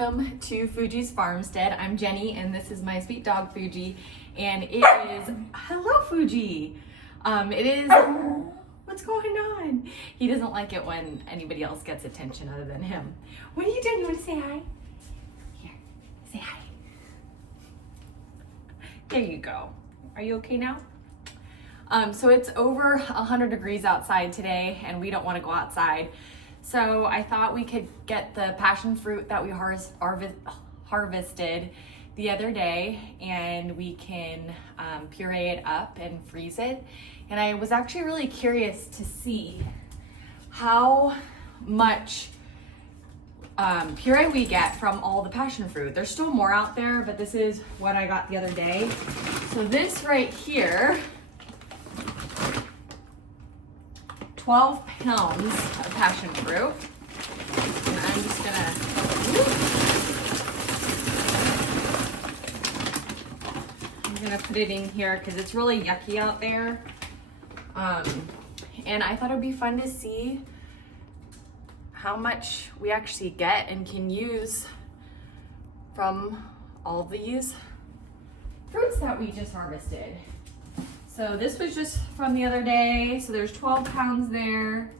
welcome to Fuji's Farmstead. I'm Jenny and this is my sweet dog Fuji, and it is, hello Fuji. It is, what's going on? He doesn't like it when anybody else gets attention other than him. What are you doing? You want to say hi? Here, say hi. There you go. Are you okay now? So it's over 100 degrees outside today and we don't want to go outside. So I thought we could get the passion fruit that we harvested the other day, and we can puree it up and freeze it. And I was actually really curious to see how much puree we get from all the passion fruit. There's still more out there, but this is what I got the other day. So this right here, 12 pounds of passion fruit. And I'm just gonna put it in here because it's really yucky out there. And I thought it'd be fun to see how much we actually get and can use from all these fruits that we just harvested. So this was just from the other day. So there's 12 pounds there.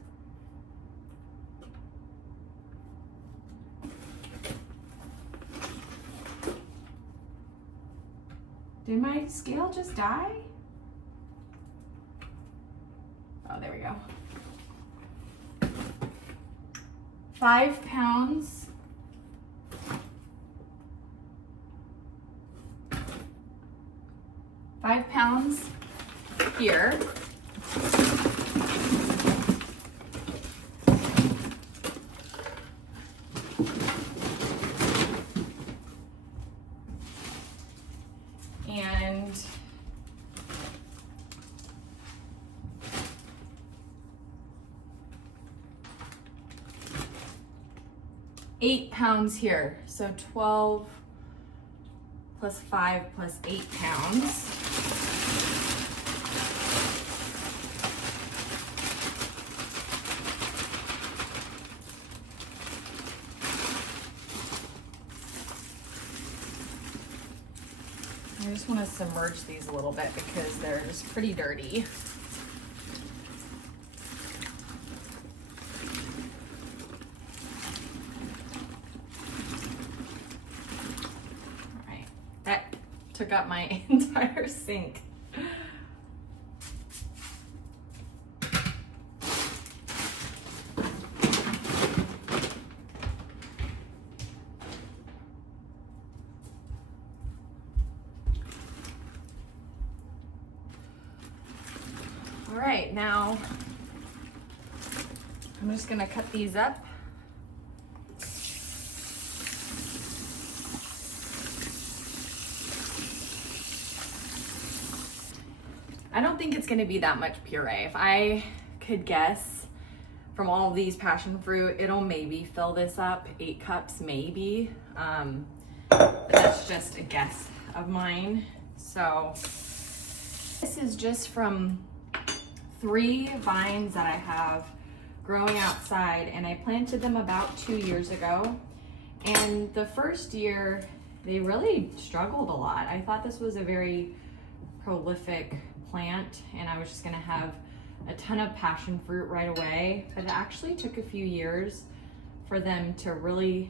Did my scale just die? Oh, there we go. 5 pounds. Here. And 8 pounds here. So 12 plus 5 plus 8 pounds. I just want to submerge these a little bit because they're just pretty dirty. All right, that took up my entire sink. All right, now I'm just gonna cut these up. I don't think it's gonna be that much puree. If I could guess from all of these passion fruit, it'll maybe fill this up, 8 cups maybe. But that's just a guess of mine. So this is just from 3 vines that I have growing outside, and I planted them about 2 years ago. And the first year, they really struggled a lot. I thought this was a very prolific plant, and I was just gonna have a ton of passion fruit right away. But it actually took a few years for them to really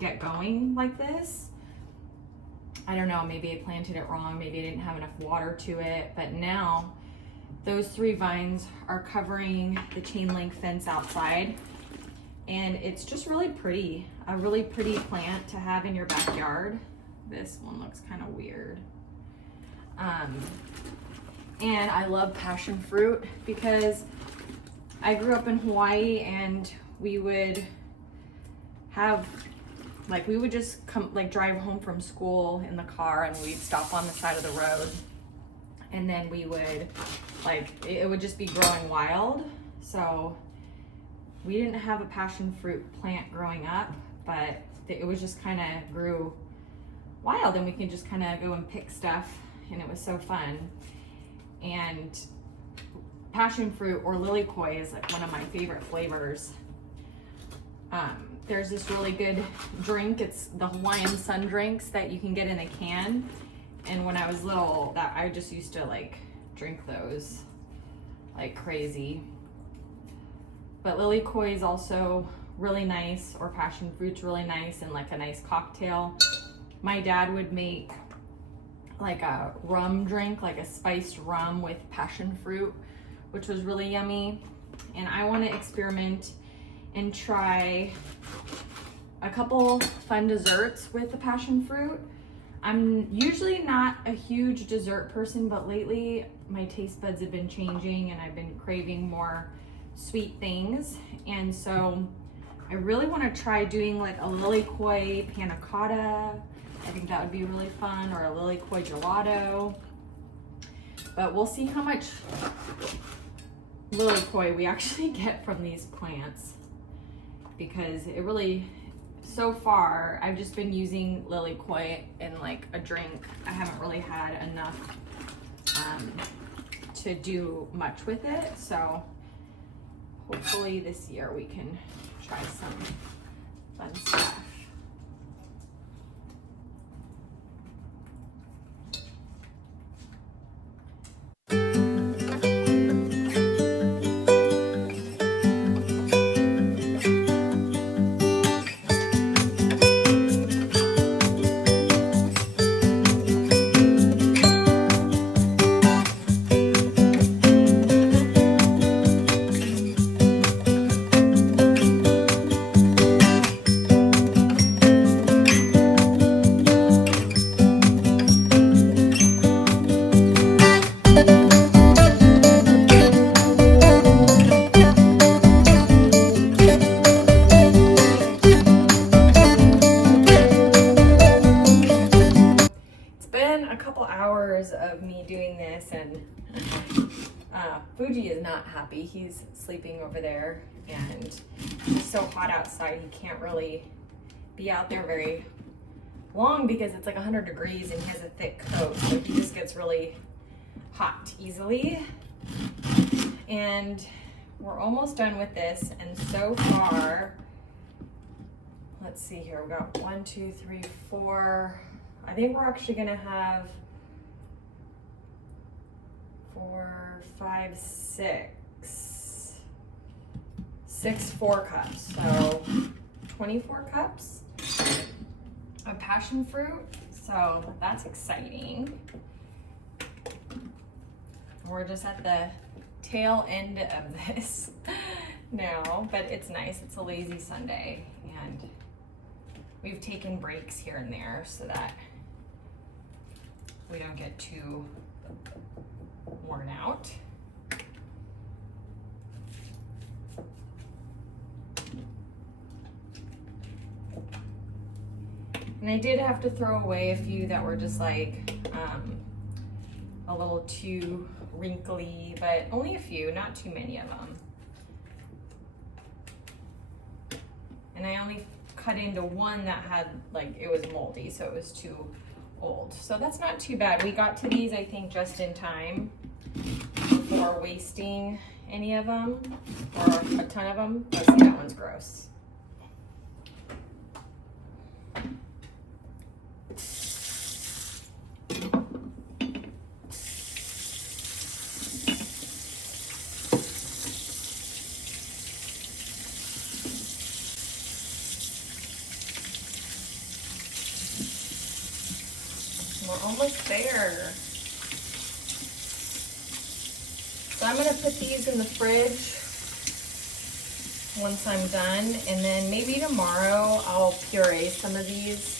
get going like this. I don't know, maybe I planted it wrong, maybe I didn't have enough water to it, but now those 3 vines are covering the chain link fence outside, and it's just really pretty, a really pretty plant to have in your backyard. This one looks kind of weird. And I love passion fruit because I grew up in Hawaii, and we would have, like, we would just come, like, drive home from school in the car, and we'd stop on the side of the road, and then we would, like, it would just be growing wild. So we didn't have a passion fruit plant growing up, but it was just kind of grew wild, and we can just kind of go and pick stuff, and it was so fun. And passion fruit or lily koi is like one of my favorite flavors. there's this really good drink. It's the Hawaiian Sun drinks that you can get in a can. And when I was little, that I just used to like drink those like crazy. But lily koi is also really nice, or passion fruit's really nice, and like a nice cocktail. My dad would make like a rum drink, like a spiced rum with passion fruit, which was really yummy. And I want to experiment and try a couple fun desserts with the passion fruit. I'm usually not a huge dessert person, but lately my taste buds have been changing and I've been craving more sweet things. And so I really want to try doing like a lily koi panna cotta. I think that would be really fun, or a lily koi gelato. But we'll see how much lily koi we actually get from these plants, because it really, so far I've just been using lily koi in like a drink. I haven't really had enough to do much with it. So hopefully this year we can try some fun stuff. Of me doing this, and Fuji is not happy. He's sleeping over there, and it's so hot outside he can't really be out there very long because it's like 100 degrees and he has a thick coat, so he just gets really hot easily. And we're almost done with this, and so far, let's see here, we got 1, 2, 3, 4. I think we're actually gonna have 4, 5, 6 4 cups, so 24 cups of passion fruit. So that's exciting. We're just at the tail end of this now, but it's nice. It's a lazy Sunday, and we've taken breaks here and there so that we don't get too worn out. And I did have to throw away a few that were just like a little too wrinkly, but only a few, not too many of them. And I only cut into one that had, like, it was moldy, so it was too old. So that's not too bad. We got to these, I think, just in time before wasting any of them, or a ton of them. Let's see, that one's gross. We're almost there. So I'm gonna put these in the fridge once I'm done, and then maybe tomorrow I'll puree some of these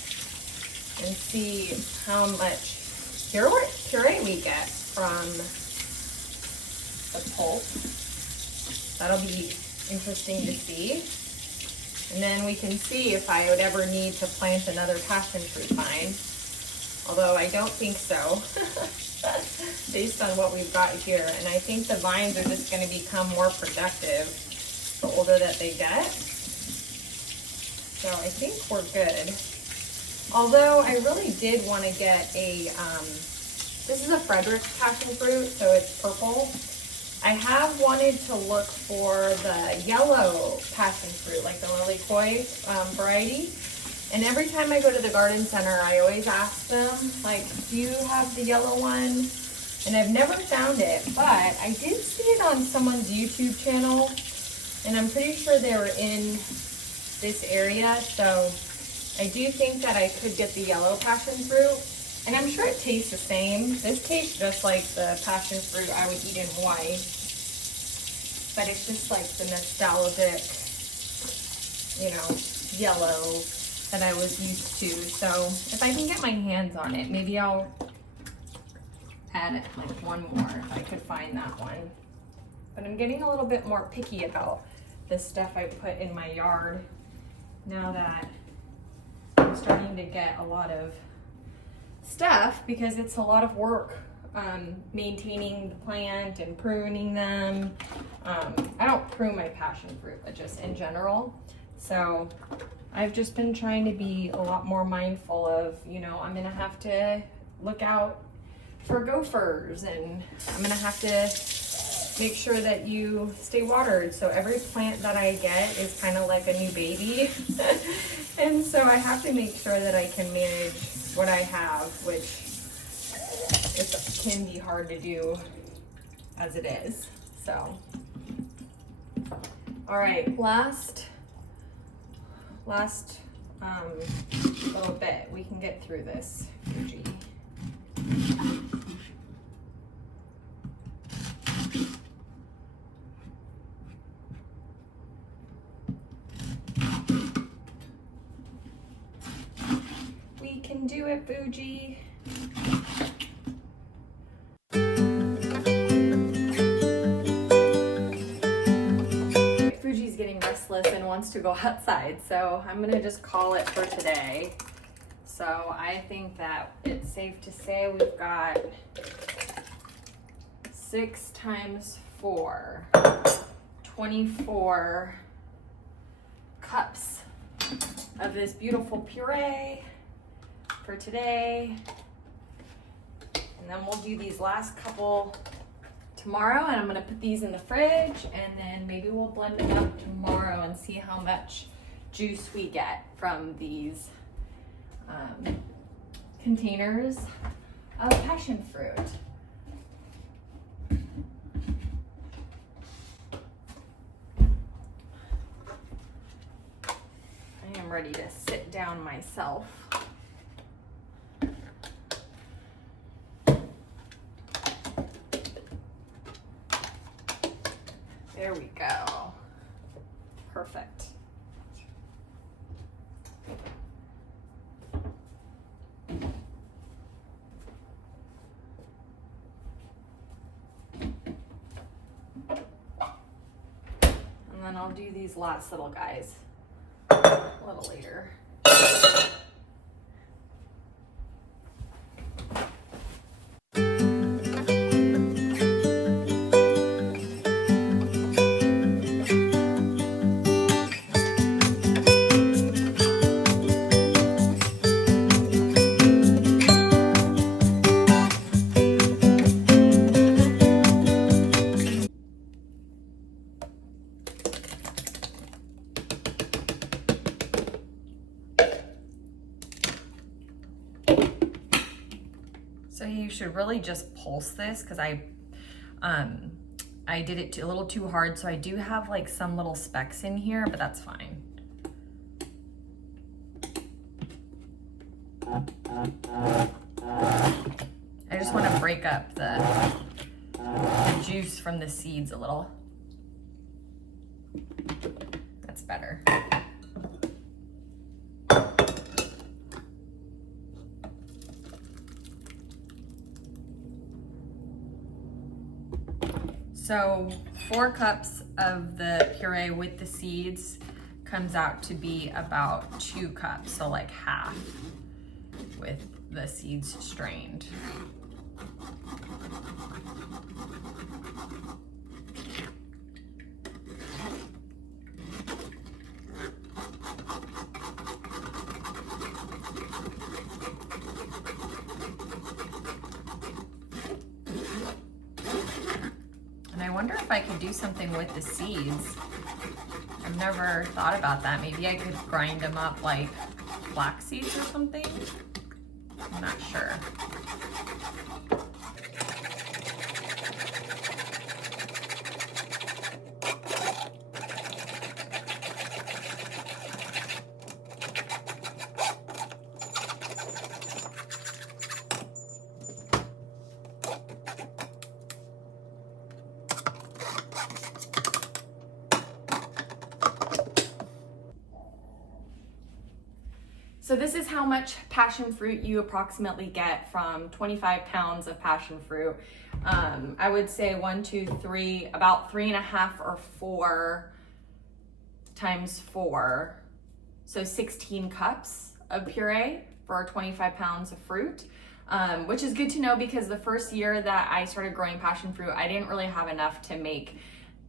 and see how much puree we get from the pulp. That'll be interesting to see. And then we can see if I would ever need to plant another passion fruit vine. Although I don't think so, based on what we've got here. And I think the vines are just going to become more productive the older that they get. So I think we're good. Although I really did want to get a, this is a Frederick's passion fruit, so it's purple. I have wanted to look for the yellow passion fruit, like the lily koi variety. And every time I go to the garden center, I always ask them, like, do you have the yellow one? And I've never found it, but I did see it on someone's YouTube channel, and I'm pretty sure they were in this area, so I do think that I could get the yellow passion fruit, and I'm sure it tastes the same. This tastes just like the passion fruit I would eat in Hawaii, but it's just like the nostalgic, you know, yellow that I was used to. So if I can get my hands on it, maybe I'll add like one more if I could find that one. But I'm getting a little bit more picky about the stuff I put in my yard now that I'm starting to get a lot of stuff, because it's a lot of work maintaining the plant and pruning them. I don't prune my passion fruit, but just in general. So I've just been trying to be a lot more mindful of, you know, I'm gonna have to look out for gophers, and I'm gonna have to make sure that you stay watered. So every plant that I get is kind of like a new baby. And so I have to make sure that I can manage what I have, which it can be hard to do as it is. So, all right, last little bit. We can get through this, Fuji. We can do it, Fuji. Fuji's getting restless and wants to go outside, so I'm gonna just call it for today. So I think that it's safe to say we've got 6 times 4, 24 cups of this beautiful puree for today. And then we'll do these last couple tomorrow, and I'm gonna put these in the fridge, and then maybe we'll blend them up tomorrow and see how much juice we get from these containers of passion fruit. I am ready to sit down myself. There we go. Perfect. And then I'll do these last little guys a little later. So you should really just pulse this, because I did it a little too hard, so I do have like some little specks in here, but that's fine. I just want to break up the juice from the seeds a little. That's better. So 4 cups of the puree with the seeds comes out to be about 2 cups, so like half with the seeds strained. wonder if I could do something with the seeds. I've never thought about that. Maybe I could grind them up like flax seeds or something. I'm not sure. So this is how much passion fruit you approximately get from 25 pounds of passion fruit. I would say 1, 2, 3, about 3.5 or 4 times 4. So 16 cups of puree for 25 pounds of fruit, which is good to know because the first year that I started growing passion fruit, I didn't really have enough to make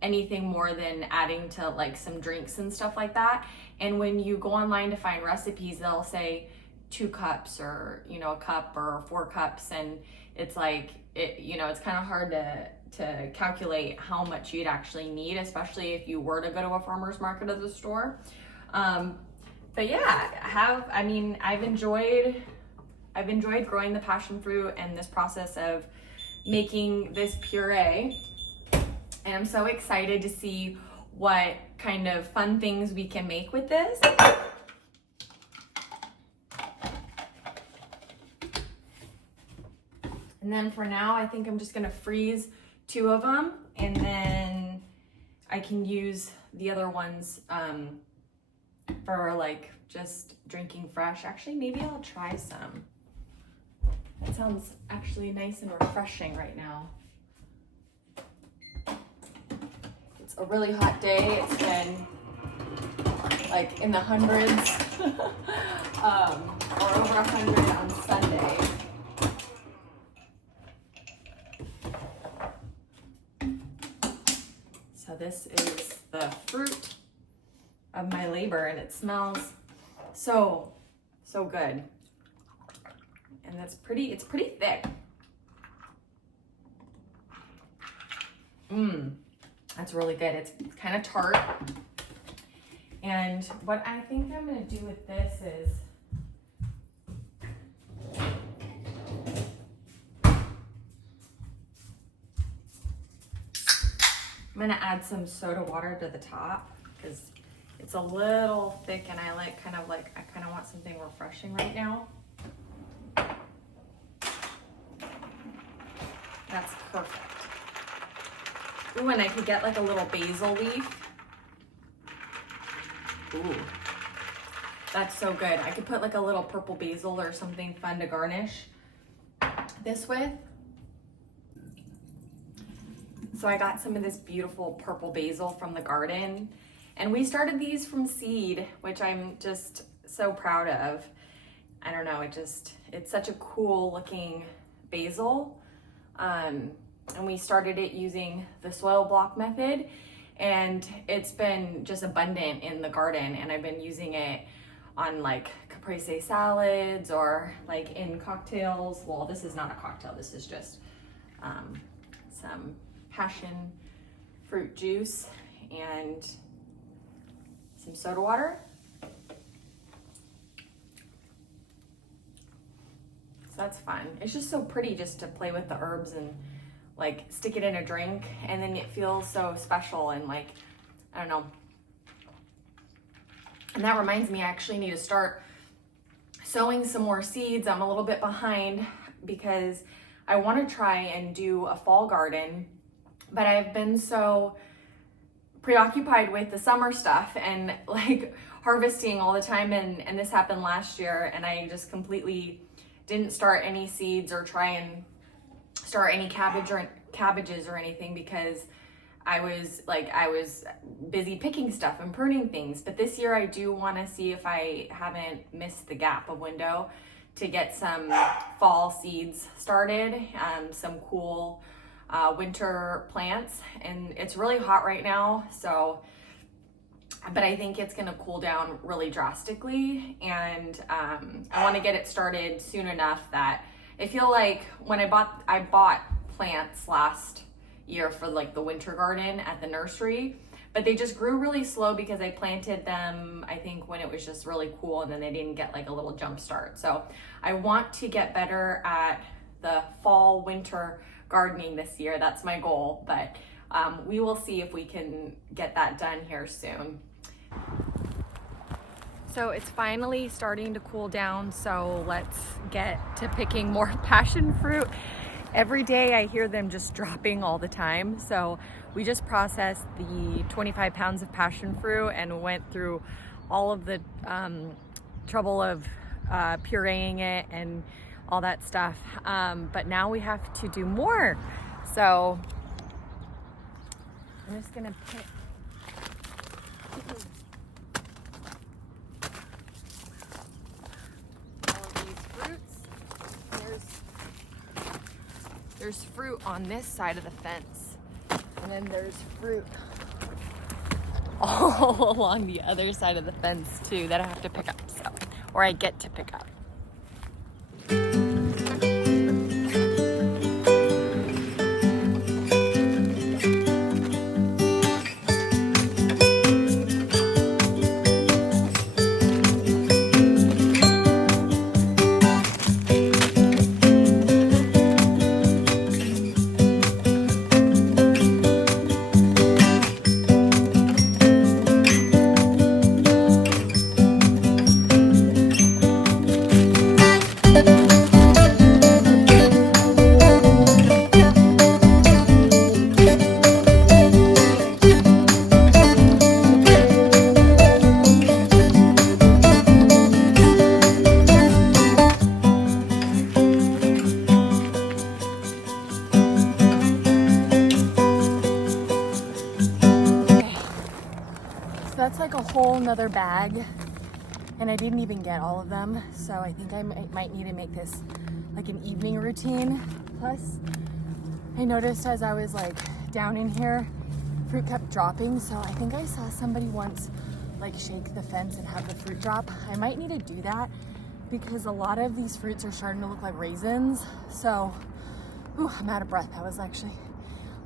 anything more than adding to like some drinks and stuff like that. And when you go online to find recipes, they'll say 2 cups or, you know, a cup or 4 cups. And it's like, it's kind of hard to calculate how much you'd actually need, especially if you were to go to a farmer's market or the store. But yeah, I've enjoyed growing the passion fruit and this process of making this puree. And I'm so excited to see what kind of fun things we can make with this. And then for now, I think I'm just gonna freeze 2 of them, and then I can use the other ones for like just drinking fresh. Actually, maybe I'll try some. That sounds actually nice and refreshing right now. It's a really hot day. It's been like in the hundreds or over 100 on Sunday. So this is the fruit of my labor, and it smells so good. And it's pretty thick. That's really good. It's kind of tart. And what I think I'm gonna do with this is I'm gonna add some soda water to the top because it's a little thick and I kind of want something refreshing right now. That's perfect. Ooh, and I could get like a little basil leaf. Ooh, that's so good. I could put like a little purple basil or something fun to garnish this with. So I got some of this beautiful purple basil from the garden, and we started these from seed, which I'm just so proud of. I don't know, it's such a cool looking basil. And we started it using the soil block method, and it's been just abundant in the garden, and I've been using it on like caprese salads or like in cocktails. Well, this is not a cocktail, this is just some passion fruit juice and some soda water. So that's fun. It's just so pretty just to play with the herbs and like stick it in a drink, and then it feels so special and like, I don't know. And that reminds me, I actually need to start sowing some more seeds. I'm a little bit behind because I want to try and do a fall garden, but I've been so preoccupied with the summer stuff and like harvesting all the time, and this happened last year, and I just completely didn't start any seeds or try and start any cabbages or anything because I was busy picking stuff and pruning things. But this year I do want to see if I haven't missed the gap, a window to get some fall seeds started, some cool winter plants. And it's really hot right now, so but I think it's gonna cool down really drastically, and I want to get it started soon enough that I feel like when I bought plants last year for like the winter garden at the nursery. But they just grew really slow because I planted them, I think, when it was just really cool, and then they didn't get like a little jump start. So I want to get better at the fall, winter gardening this year. That's my goal, but we will see if we can get that done here soon. So it's finally starting to cool down, so let's get to picking more passion fruit. Every day I hear them just dropping all the time. So we just processed the 25 pounds of passion fruit and went through all of the trouble of pureeing it and all that stuff. But now we have to do more. So I'm just gonna pick. All of these fruits. There's fruit on this side of the fence, and then there's fruit all along the other side of the fence too that I have to pick up, so, or I get to pick up. That's like a whole nother bag, and I didn't even get all of them, so I think I might need to make this like an evening routine. Plus I noticed as I was like down in here, fruit kept dropping, so I think I saw somebody once like shake the fence and have the fruit drop. I might need to do that because a lot of these fruits are starting to look like raisins. So I'm out of breath. That was actually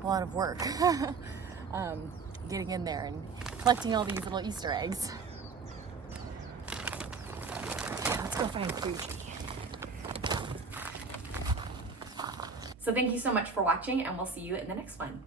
a lot of work. Getting in there and collecting all these little Easter eggs. Let's go find Fuji. So thank you so much for watching, and we'll see you in the next one.